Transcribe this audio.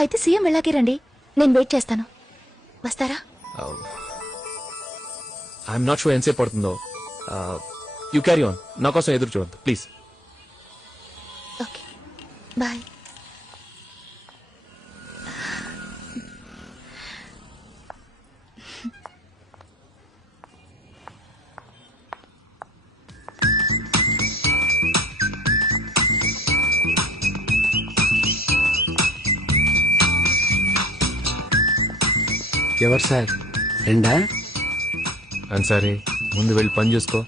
అయితే సీఎం వెళ్ళాకే రండి, నేను వెయిట్ చేస్తాను. వస్తారా? ఐఎమ్ నాట్ షూర్ ఎంతసేపు పడుతుందో. యూ క్యారీ ఆన్, నా కోసం ఎదురు చూడద్దు ప్లీజ్. Okay bye. ఎవరు సార్? ఫ్రెండా? అండ్ సరే, ముందు వెళ్ళి పని చూసుకో.